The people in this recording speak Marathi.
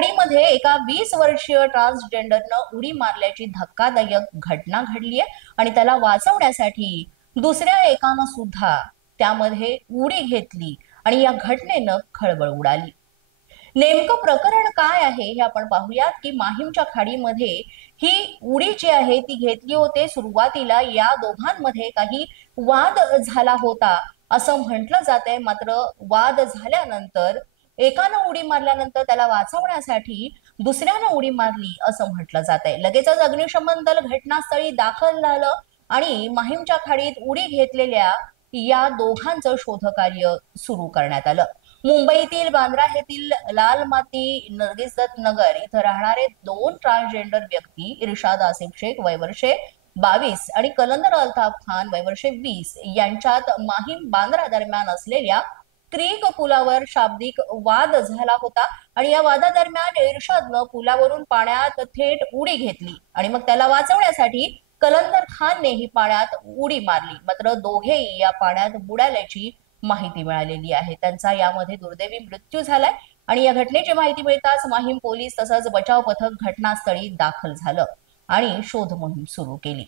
खाडीमध्ये एका 20 वर्षीय ट्रान्सजेंडरनं उडी मारल्याची धक्कादायक घटना घडली आहे आणि त्याला वाचवण्यासाठी दुसऱ्या एकानं सुद्धा त्यामध्ये उडी घेतली आणि या घटनेनं खळबळ उडाली। नेमकं प्रकरण काय आहे हे आपण पाहूयात की माहीमच्या खाडीमध्ये ही उडी जी आहे ती घेतली होते। सुरुवातीला या दोघांमध्ये काही वाद झाला होता असं म्हटलं जातंय, मात्र वाद झाल्यानंतर एकानं उडी मारल्यानंतर त्याला वाचवण्यासाठी दुसऱ्यानं उडी मारली असं म्हटलं जातंय। लगेचच अग्निशमन दल घटनास्थळी दाखल झालं आणि माहीमच्या खाडीत उडी घेतलेल्या या दोघांचं शोधकार्य सुरू करण्यात आलं। मुंबईतील बांद्रा येथील लाल माती नर्गिसदत्त नगर इथं राहणारे दोन ट्रान्सजेंडर व्यक्ती इर्शाद आसिफ शेख वय वर्षे 22 आणि कलंदर अल्ताफ खान वय वर्षे 20 यांच्यात माहीम बांद्रा दरम्यान असलेल्या क्रीक पुलावर शाब्दिक वाद झाला होता आणि या वादादरम्यान इर्शादनं पुलावरून पाण्यात थेट उडी घेतली आणि मग त्याला वाचवण्यासाठी कलंदर खाननेही पाण्यात उडी मारली, मात्र दोघेही या पाण्यात बुडाल्याची माहिती मिळालेली आहे। त्यांचा यामध्ये दुर्दैवी मृत्यू झालाय आणि या घटनेची माहिती मिळताच माहीम पोलीस तसंच बचाव पथक घटनास्थळी दाखल झालं आणि शोध मोहीम सुरू केली।